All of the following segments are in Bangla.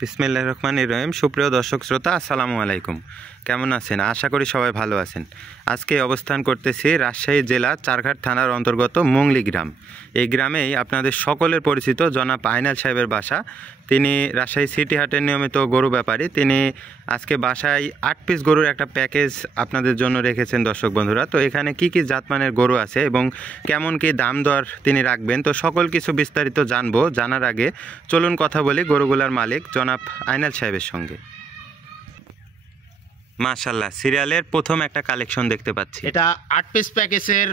বিসমিল্লাহির রহমানির রহিম। সুপ্রিয় দর্শক শ্রোতা, আসসালামু আলাইকুম। কেমন আছেন? আশা করি সবাই ভালো আছেন। আজকে অবস্থান করতেছি রাজশাহী জেলা চারঘাট থানার অন্তর্গত মুংলি গ্রাম। এই গ্রামেই আপনাদের সকলের পরিচিত জনাব আইনাল সাহেবের বাসা। তিনি রাজশাহী সিটি হাটের নিয়মিত গরু ব্যাপারী। তিনি আজকে বাসায় 8 পিস গরুর একটা প্যাকেজ আপনাদের জন্য রেখেছেন দর্শক বন্ধুরা। তো এখানে কি কি জাতমানের গরু আছে এবং কেমন কি দাম দর তিনি রাখবেন, তো সকল কিছু বিস্তারিত জানবো। জানার আগে চলুন কথা বলি গরুগুলার মালিক জনাব আইনাল সাহেবের সঙ্গে। মাশাআল্লাহ, সিরিয়ালের প্রথম একটা কালেকশন দেখতে পাচ্ছি। এটা 8 পিস প্যাকেজের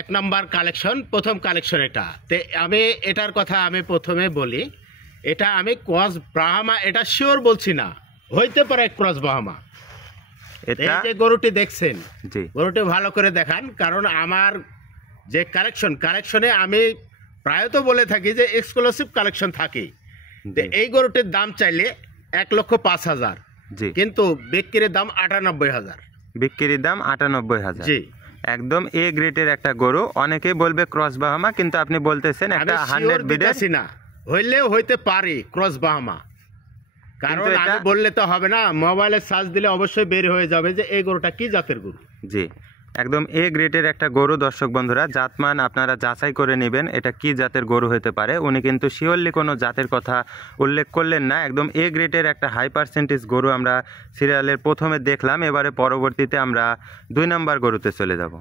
1 নাম্বার কালেকশন, প্রথম কালেকশন এটা। তে আমি এটার কথা আমি প্রথমে বলি, এটা আমি ক্রস ব্রাহ্মা, এটা শিওর বলছি না, হইতে পারে ক্রস ব্রাহ্মা। এই যে গরুটি দেখছেন, জি, গরুটি ভালো করে দেখান, কারণ আমার যে কালেকশনে আমি প্রায়ত বলে থাকি যে এক্সক্লুসিভ কালেকশন থাকে। এই গরুটির দাম চাইলে 1,05,000, কিন্তু বিক্রির দাম 98,000। বিক্রির দাম 98,000। জি, একদম এ গ্রেডের একটা গরু। অনেকেই বলবে ক্রস বাহামা, কিন্তু আপনি বলতেছেন একটা 100 বিডের না, হইলেও হইতে পারে ক্রস বাহামা। কারণ আমি বললে তো হবে না, মোবাইলে সার্চ দিলে অবশ্যই বের হয়ে যাবে যে এই গরুটা কি জাতের গরু। জি, একদম এ গ্রেডের একটা গরু। দর্শক বন্ধুরা, জাতমান আপনারা যাচাই করে নেবেন এটা কি জাতের গরু হতে পারে। উনি কিন্তু শিওরলি কোনো জাতের কথা উল্লেখ করলেন না। একদম এ গ্রেডের একটা হাই পার্সেন্টেজ গরু আমরা সিরিয়ালের প্রথমে দেখলাম। এবারে পরবর্তীতে আমরা 2 নাম্বার গরুতে চলে যাব।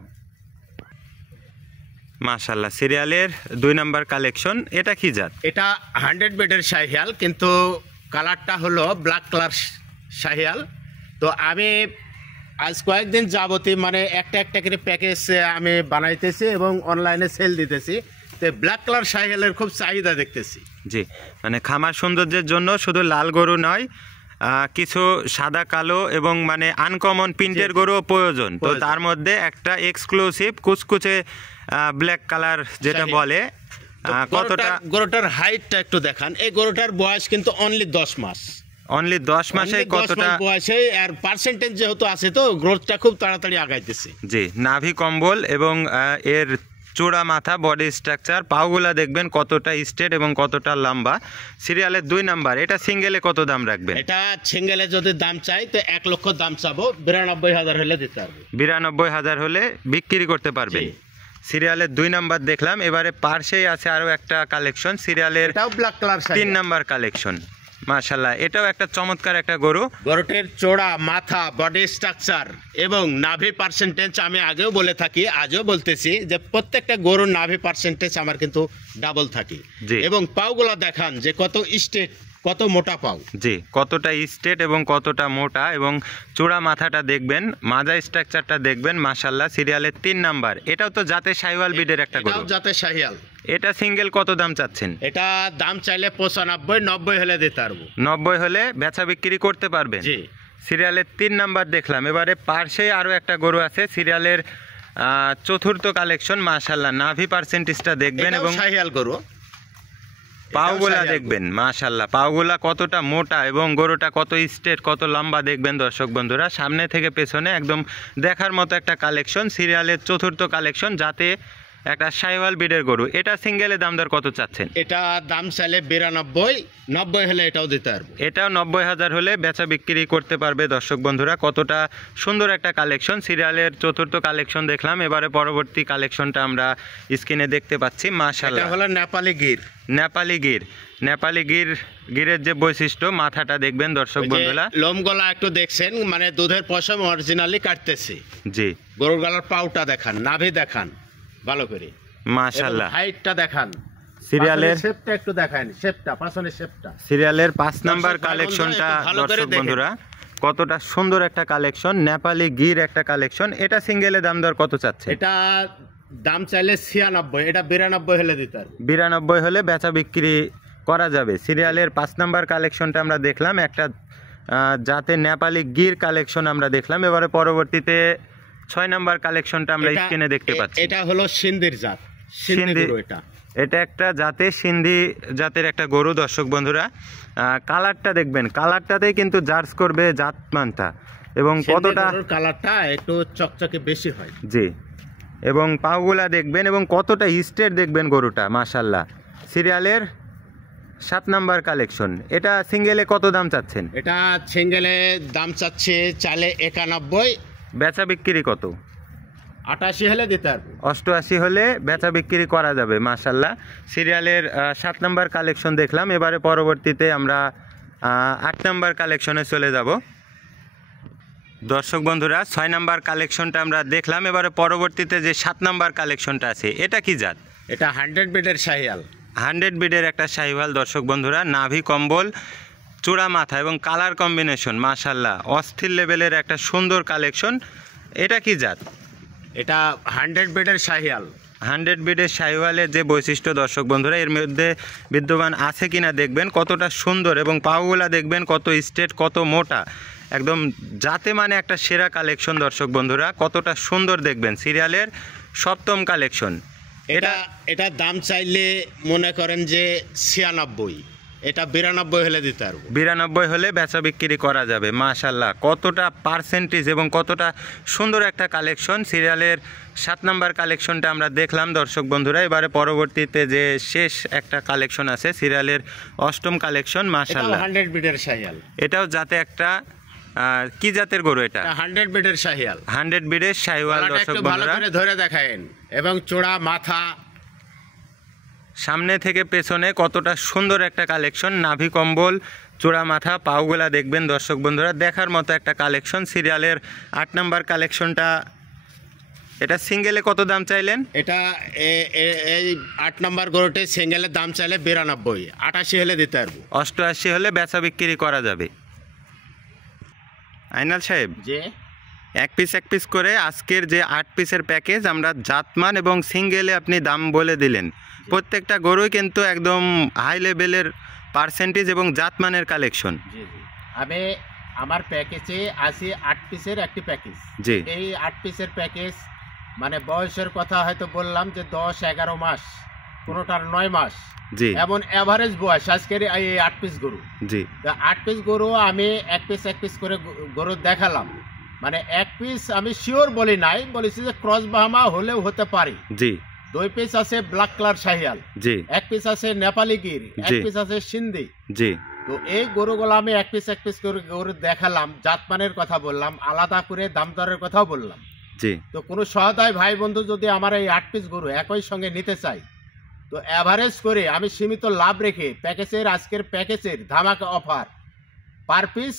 মাশাআল্লাহ, সিরিয়ালের 2 নাম্বার কালেকশন। এটা কি জাত? এটা 100 বেডের শাহিয়াল, কিন্তু কালারটা হলো ব্ল্যাক কালার শাহিয়াল। তো আমি আজ কয়েকদিন যাবতীয় মানে একটা করে প্যাকেজ আমি বানাইতেছি এবং অনলাইনে সেল দিতেছি। তো ব্ল্যাক কালার শাহিয়ালের খুব চাহিদা দেখতেছি। জি, মানে খামার সৌন্দর্যের জন্য শুধু লাল গরু নয়, কিছু সাদা কালো এবং মানে আনকমন প্রিন্টের গরু প্রয়োজন। তো তার মধ্যে একটা এক্সক্লুসিভ কুচকুচে ব্ল্যাক কালার যেটা বলে। গরুটার হাইটটা একটু দেখান। এই গরুটার বয়স কিন্তু অনলি 10 মাস। অনলি 10 মাসে কতটা বয়সে, আর পার্সেন্টেজ যেহেতু আছে, তো গ্রোথটা খুব তাড়াতাড়ি আগাইতেছে। জি, নাভি কম্বল এবং এর চূড়া মাথা, বডি স্ট্রাকচার, পাগুলা দেখবেন কতটা স্ট্রেট এবং কতটা লম্বা। সিরিয়ালের 2 নাম্বার। এটা সিঙ্গেলে কত দাম রাখবেন? এটা সিঙ্গেলে যদি দাম চাই তো 1 লক্ষ দাম চাবো, 92,000 হলে দিতে পারবো। 92,000 হলে বিক্রি করতে পারবেন। সিরিয়ালের 2 নাম্বার দেখলাম। এবারে পার্শেই আছে আরো একটা কালেকশন, সিরিয়ালের ব্ল্যাক কালার 3 নাম্বার কালেকশন। মাশাআল্লাহ, এটাও একটা চমৎকার একটা গরু। গরুটির চোড়া মাথা, বডি স্ট্রাকচার এবং নাভি পার্সেন্টেজ আমি আগেও বলে থাকি, আজও বলতেছি যে প্রত্যেকটা গরুর নাভি পার্সেন্টেজ আমার কিন্তু ডাবল থাকে। এবং পাউগুলো দেখান যে কত স্ট্রেট, কত মোটা পাও। জি, কতটা স্ট্রেট এবং কতটা মোটা, এবং চূড়া মাথাটা দেখবেন, মাজা স্ট্রাকচারটা দেখবেন। মাশাআল্লাহ, সিরিয়ালের 3 নাম্বার। এটাও তো জাতে শাহিওয়াল বিডের একটা গরু। এটাও জাতে শাহিওয়াল। এটা সিঙ্গেল কত দাম চাচ্ছেন? এটা দাম চাইলে 95, 90 হলে দিতে পারবো। 90 হলে বেচা বিক্রি করতে পারবেন। জি, সিরিয়ালের 3 নাম্বার দেখলাম। এবারে পার্শেই আরো একটা গরু আছে, সিরিয়ালের 4র্থ কালেকশন। মাশাআল্লাহ, নাভি পার্সেন্টেজটা দেখবেন এবং শাহিওয়াল গরু। পাওগুলা দেখবেন। মাশাআল্লাহ, পাওগুলা কতটা মোটা এবং গরুটা কত স্ট্রেট, কত লম্বা দেখবেন দর্শক বন্ধুরা। সামনে থেকে পেছনে একদম দেখার মতো একটা কালেকশন। সিরিয়ালের 4র্থ কালেকশন, যাতে একটা শাহিওয়াল বিডের গরু। এটা সিঙ্গেলে দাম দর কত চাচ্ছেন? এটা দাম চাইলে 92, 90 হলে এটাও দিতে পারবো। এটাও 90,000 হলে বেচা বিক্রি করতে পারবে দর্শক বন্ধুরা। কতটা সুন্দর একটা কালেকশন। সিরিয়ালের 4র্থ কালেকশন দেখলাম। এবারে পরবর্তী কালেকশনটা আমরা স্ক্রিনে দেখতে পাচ্ছি। মাশাআল্লাহ, এটা হলো নেপালি গির। নেপালি গিরের যে বৈশিষ্ট্য, মাথাটা দেখবেন দর্শক বন্ধুরা। লোমগলা একটু দেখছেন, মানে দুধের পশম অরিজিনালি কাটতেছে। জি, গরুর গলার পাউটা দেখান, নাভি দেখান ভালো করে। মাশাআল্লাহ, হাইটটা দেখান। সিরিয়ালের শেপটা একটু দেখান, শেপটা, পাছনের শেপটা। সিরিয়ালের 5 নাম্বার কালেকশনটা দর্শক বন্ধুরা, কতটা সুন্দর একটা কালেকশন। নেপালি গির একটা কালেকশন। এটা সিঙ্গেলে দাম দর কত চাচ্ছে? এটা দাম চাইলে 96, এটা 92 হলে দিতে পারবো। 92 হলে বেচা বিক্রি করা যাবে। সিরিয়ালের 5 নাম্বার কালেকশনটা আমরা দেখলাম, একটা যাতে নেপালি গির কালেকশন আমরা দেখলাম। এবারে পরবর্তীতে 6 নাম্বার কালেকশনটা আমরা স্ক্রিনে দেখতে পাচ্ছি। এটা হলো সিন্ধির জাত। এটা একটা সিন্ধি জাতের একটা গরু দর্শক বন্ধুরা। কালারটা দেখবেন, কালারটাতেই কিন্তু জাজ করবে জাতমানটা এবং কতটা কালারটা একটু চকচকে বেশি হয়। জি, এবং পাগুলা দেখবেন এবং কতটা স্ট্রেট দেখবেন গরুটা। মাশাআল্লাহ, সিরিয়ালের 7 নাম্বার কালেকশন, এটা সিঙ্গেলে কত দাম চাচ্ছেন? এটা সিঙ্গেলে দাম চাচ্ছে চালে 91, বেচা বিক্রি কত? 88 হলে দিতে পারবো। 88 হলে বেচা বিক্রি করা যাবে। মাশাল্লাহ, সিরিয়ালের 7 নাম্বার কালেকশন দেখলাম। এবারে পরবর্তীতে আমরা 8 নাম্বার কালেকশনে চলে যাব। দর্শক বন্ধুরা, 6 নাম্বার কালেকশনটা আমরা দেখলাম। এবারে পরবর্তীতে যে 7 নাম্বার কালেকশনটা আছে, এটা কি জাত? এটা 100 বিটের শাহিয়াল। 100 বিডের একটা শাহিওয়াল। দর্শক বন্ধুরা, নাভি কম্বল, চূড়া মাথা এবং কালার কম্বিনেশন মাশাল্লাহ অস্থির লেভেলের একটা সুন্দর কালেকশন। এটা কি জাত? এটা 100 বিটের শাহিয়াল। 100 বিডের শাহিওয়ালের যে বৈশিষ্ট্য দর্শক বন্ধুরা এর মধ্যে বিদ্যমান আছে কিনা দেখবেন, কতটা সুন্দর, এবং পাগুলা দেখবেন কত স্ট্রেট, কত মোটা, একদম যাতে মানে একটা সেরা কালেকশন। দর্শক বন্ধুরা, কতটা সুন্দর দেখবেন, সিরিয়ালের 7ম কালেকশন। এটা দাম চাইলে মনে করেন যে 96, এটা 92 হলে দিতে পারবো। 92 হলে বেচা বিক্রি করা যাবে। মাশাল্লাহ, কতটা পার্সেন্টেজ এবং কতটা সুন্দর একটা কালেকশন। সিরিয়ালের 7 নাম্বার কালেকশনটা আমরা দেখলাম দর্শক বন্ধুরা। এবারে পরবর্তীতে যে শেষ একটা কালেকশন আছে, সিরিয়ালের 8ম কালেকশন। মাশাল্লাহ, 100 বিটের শাহিয়াল। এটাও যাতে একটা কি জাতের গরু? এটা 100 বিটের শাহিয়াল। 100 বিডের শাহিওয়াল। দর্শক বন্ধুরা, ধরে দেখায়েন, এবং চোড়া মাথা, সামনে থেকে পেছনে কতটা সুন্দর একটা কালেকশন। নাভি কম্বল, চূড়া মাথা, পাউগুলা দেখবেন দর্শক বন্ধুরা, দেখার মতো একটা কালেকশন। সিরিয়ালের 8 নাম্বার কালেকশনটা, এটা সিঙ্গেলে কত দাম চাইলেন? এটা এই 8 নাম্বার গরুটে সিঙ্গেলের দাম চাইলে 92, 88 হলে দিতে পারবো। 88 হলে বেচা বিক্রি করা যাবে। আইনাল সাহেব, যে এক পিস করে আজকের যে 8 পিসের প্যাকেজ আমরা জাতমান এবং সিঙ্গেলে আপনি দাম বলে দিলেন। প্রত্যেকটা গরুই কিন্তু একদম হাই লেভেলের পার্সেন্টেজ এবং জাতমানের কালেকশন। আমি আমার প্যাকেজে আছে 8 পিসের একটি প্যাকেজ। জি, এই 8 পিসের প্যাকেজ মানে বয়সের কথা হয়তো বললাম যে 10-11 মাস, কোনোটার 9 মাস, জি, এমন এভারেজ বয়স আজকের এই 8 পিস গরু। জি, 8 পিস গরু আমি এক পিস করে গরু দেখালাম। মানে এক পিস আমি শিওর বলি নাই, বলেছি যে ক্রস বাহামা হলেও হতে পারে। জি, 2 পিস আছে ব্ল্যাক কালার শাহিয়াল, জি, 1 পিস আছে নেপালি গির, 1 পিস আছে সিন্ধি। জি। তো এই গরুগুলো আমি এক পিস করে গরু দেখালাম, জাতমানের কথা বললাম, আলাদা করে দাম দরের কথাও বললাম। জি, তো কোনো সহায়তায় ভাই বন্ধু যদি আমার এই 8 পিস গরু একই সঙ্গে নিতে চাই, তো অ্যাভারেজ করে আমি সীমিত লাভ রেখে আজকের প্যাকেজের ধামাকা অফার পার পিস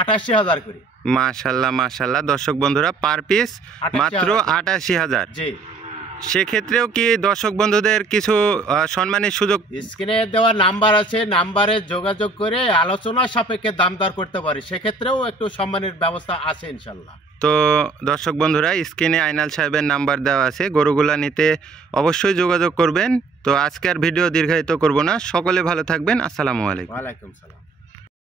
88,000 করে। মাশাল্লাহ দর্শক বন্ধুরা, পার পিস মাত্র 88,000। জি, সেক্ষেত্রেও কি দর্শক বন্ধুদের কিছু সম্মানের সুযোগ? স্ক্রিনে দেওয়া নাম্বার আছে, নাম্বারে যোগাযোগ করে আলোচনা সাপেক্ষে দাম দর করতে পারি, সেক্ষেত্রেও একটু সম্মানের ব্যবস্থা আছে ইনশাল্লাহ। তো দর্শক বন্ধুরা, স্ক্রিনে আইনাল সাহেবের নাম্বার দেওয়া আছে, গরুগুলা নিতে অবশ্যই যোগাযোগ করবেন। তো আজকে আর ভিডিও দীর্ঘায়িত করব না, সকলে ভালো থাকবেন। আসসালামু আলাইকুম। ওয়ালাইকুম সালাম।